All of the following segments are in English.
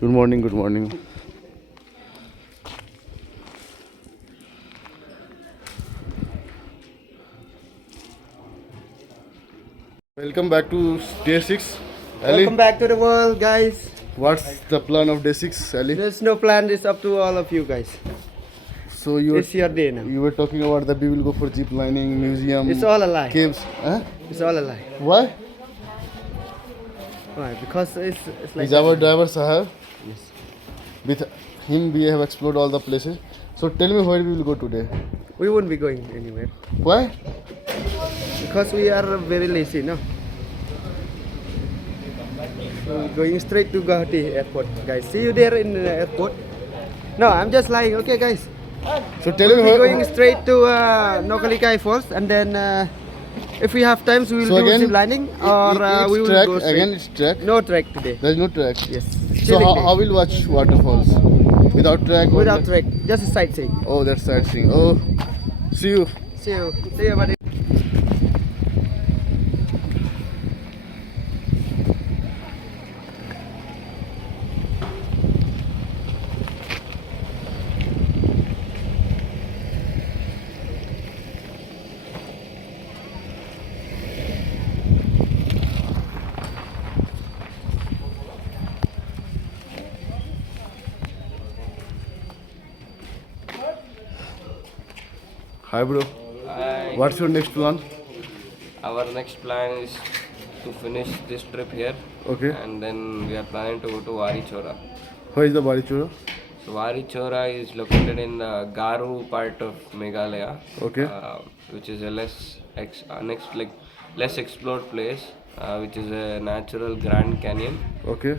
Good morning, good morning. Welcome back to day 6. Ali, Welcome back to the world, guys. what's the plan of day 6, Ali? There's no plan. It's up to all of you guys. So It's your day now. you were talking about that we will go for jeep lining, museum, It's all a lie. caves. Huh? It's all a lie. Why? Why? Because it's like Is our driver Sahar? Yes. With him we have explored all the places. So tell me where we will go today. We won't be going anywhere Why? because we are very lazy, no? So we're going straight to Guwahati airport, guys. See you there in the airport. No, I'm just lying. Okay, guys. So tell me We're where. going straight to NohKaLikai first, and then if we have time, we will So do again, zip lining, or it's we will track. go straight. Again, it's track. No track today. There is no track. Yes. So Chilling day. how will watch waterfalls? Without track? or Without track, just sightseeing. Oh, that's sightseeing. Oh, see you. See you. See you, buddy. Hi, bro. Hi. What's your next plan? Our next plan is to finish this trip here, Okay. and then we are planning to go to Varichora. Where is the Barichura? So Varichora is located in the Garu part of Meghalaya, Okay. which is a less explored place, which is a natural Grand Canyon. Okay.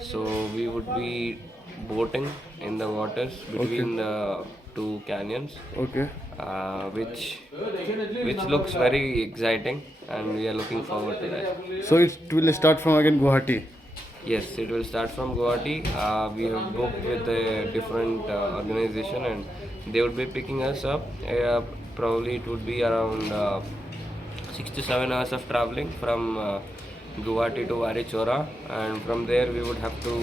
So we would be boating in the waters between the two canyons, Okay. which looks very exciting, and we are looking forward to that. So it will start from again Guwahati. Yes, it will start from Guwahati. We have booked with a different organization, and they would be picking us up. Probably it would be around 6 to 7 hours of traveling from Guwahati to Varichora, and from there we would have to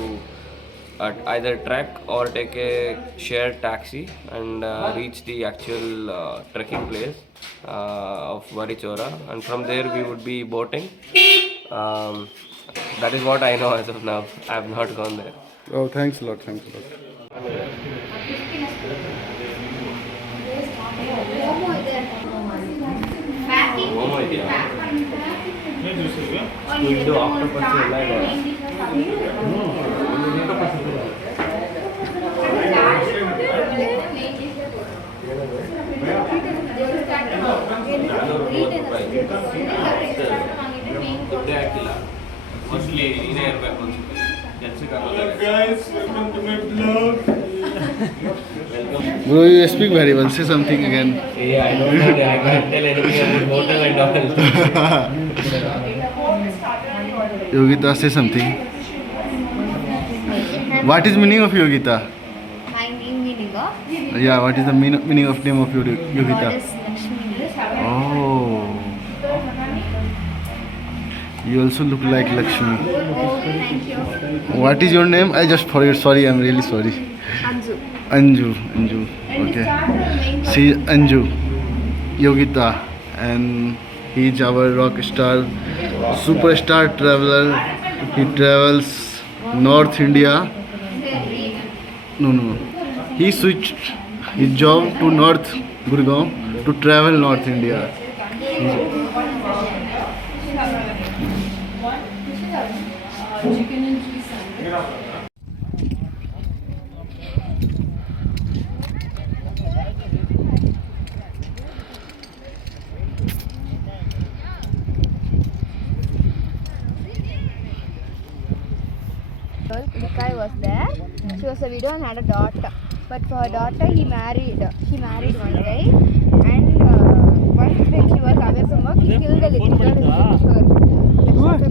either trek or take a shared taxi and reach the actual trekking place of Varichora, and from there we would be boating. Um, that is what I know as of now. I have not gone there. Oh, thanks a lot. Thanks a lot. Guys, welcome to my vlog. Bro, you speak very well. Say something again. Yeah, I don't know. I can't tell anything about motor and all. Yogita, say something. What is meaning of Yogita? My name meaning of Yeah, what is the meaning of name of Yogita? Goddess Lakshmi. Oh. You also look like Lakshmi. Oh, thank you. What is your name? I just forgot. Sorry, I'm really sorry. Anju. Anju. Okay. She is Anju. Yogita. And he is our rock star, superstar traveler. He travels North India. No. He switched his job to North Gurgaon to travel North India. Likai was there. She was a widow and had a daughter. But for her daughter, she married one guy. And once when she was away from work, he killed the little girl and took her.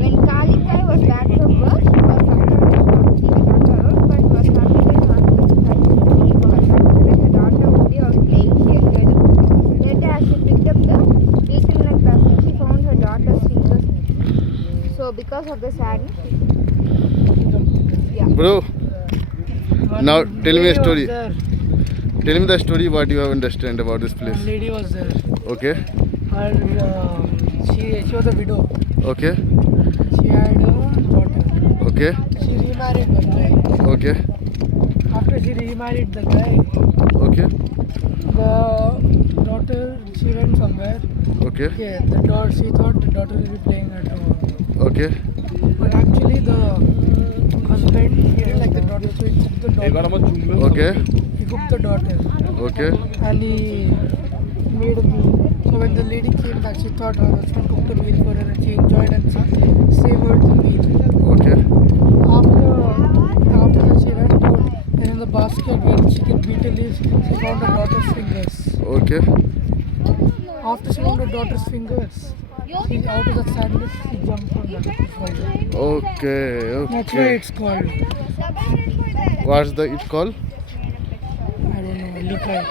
When Kalikai was back from work, she was surprised but was convinced to ask her to leave for her. Considering her daughter would be out playing, she enjoyed it. Later, as she picked up the 18-minute basket, she found her daughter's fingers. So, because of the sadness, Bro, now tell me a Lady story. was there. Tell me the story what you have understand about this place. Lady was there. Okay. Her, she was a widow. Okay. She had a daughter. Okay. She remarried the guy. Okay. After she remarried the guy, Okay. the daughter, she went somewhere. Okay. Okay, she thought the daughter will be playing at home. Okay. But actually the husband, he didn't like the daughter, so he cooked the daughter. Okay. He cooked the daughter Okay. and he made a meal. So when the lady came back, she thought her husband cooked a meal for her and she enjoyed and savored the meal. Okay. After that she went out and in the basket where chicken beetle is, she found her daughter's fingers. Okay. After she found her daughter's fingers, she, out of that sadness, she jumped from that fall. Okay. That's why Okay. it's called, What's the it called? I don't know, Likai.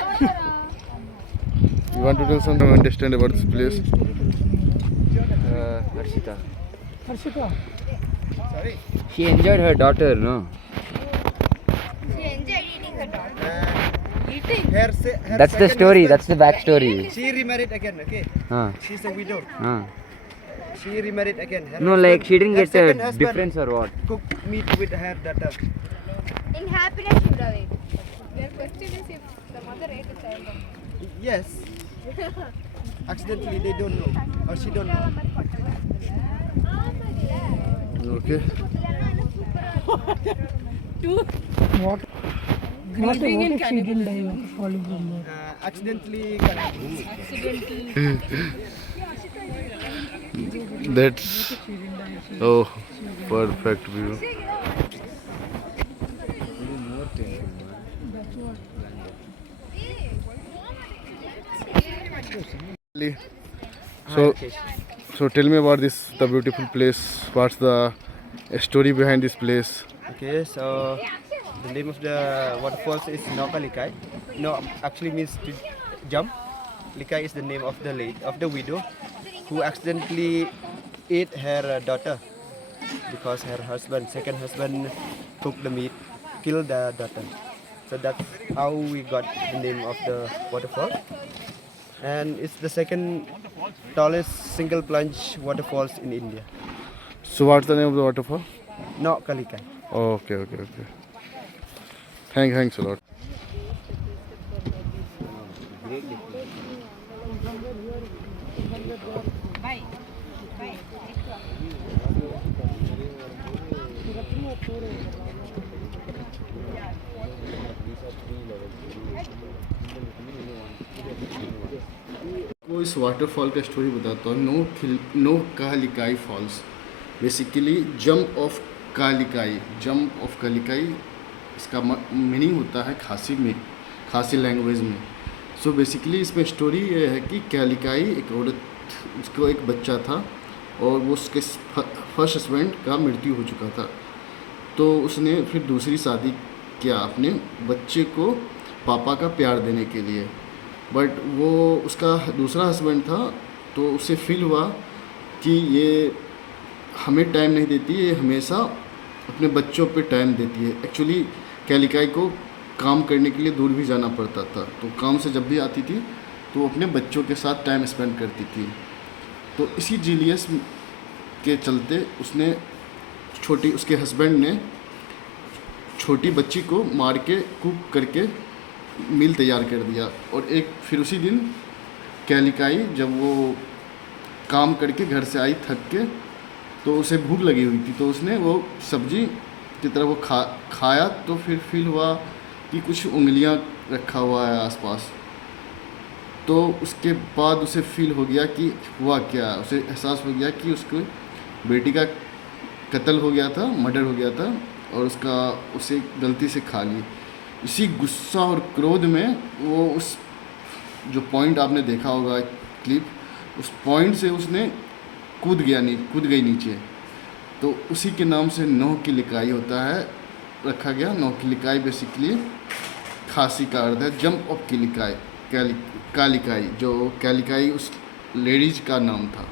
You want to tell something understand about this place? Harshita. Harshita, She enjoyed her daughter, no? She enjoyed eating her daughter. Eating? Her That's the second story, husband, that's the backstory. She remarried again, okay? Huh. She's a widow. Huh. She remarried again. Her No, husband- like she didn't her get second a husband difference or what? cooked meat with her daughter. In happiness, she would have ate. Their question is if the mother ate the child. Yes. Accidentally, they don't know. Or she don't know. Okay. what? What if she didn't die of falling from there? Accidentally. That's oh perfect view. So tell me about this the beautiful place. What's the story behind this place? Okay, so the name of the waterfalls is NohKaLikai. No, actually means to jump. Likai is the name of the widow who accidentally ate her daughter because her second husband, cooked the meat, killed the daughter. So that's how we got the name of the waterfall. And it's the second tallest single plunge waterfalls in India. So what's the name of the waterfall? NohKaLikai. Okay. Thanks a lot. को इस waterfall का story बताता हूँ. NohKaLikai falls. Basically jump off Kalikai इसका meaning होता है खासी language में. सो बेसिकली इसमें स्टोरी ये है कि कालिकाई एक औरत, उसको एक बच्चा था और वो उसके फर्स्ट हस्बैंड का मृत्यु हो चुका था. तो उसने फिर दूसरी शादी किया अपने बच्चे को पापा का प्यार देने के लिए. बट वो उसका दूसरा हस्बैंड था तो उसे फील हुआ कि ये हमें टाइम नहीं देती, ये हमेशा अपने बच्चों पे टाइम देती है. एक्चुअली कालिकाई को काम करने के लिए दूर भी जाना पड़ता था, तो काम से जब भी आती थी तो वो अपने बच्चों के साथ टाइम स्पेंड करती थी. तो इसी जीलियस के चलते उसके हस्बैंड ने छोटी बच्ची को मार के कुक करके मील तैयार कर दिया. और फिर उसी दिन कालिकाई जब वो काम करके घर से आई थक के, तो उसे भूख लगी हुई थी, तो उसने वो सब्जी की तरह वो खाया. तो फिर फील हुआ कि कुछ उंगलियां रखा हुआ है आसपास. तो उसके बाद उसे फील हो गया कि हुआ क्या, उसे एहसास हो गया कि उसके बेटी का कत्ल हो गया था, मर्डर हो गया था और उसे गलती से खा ली. इसी गुस्सा और क्रोध में वो उस जो पॉइंट आपने देखा होगा क्लिप, उस पॉइंट से उसने कूद गई नीचे. तो उसी के नाम से NohKaLikai होता है, रखा गया. NohKaLikai बेसिकली खासी का अर्थ है जंप ऑफ कालिकाई, जो कालिकाई उस लेडीज का नाम था.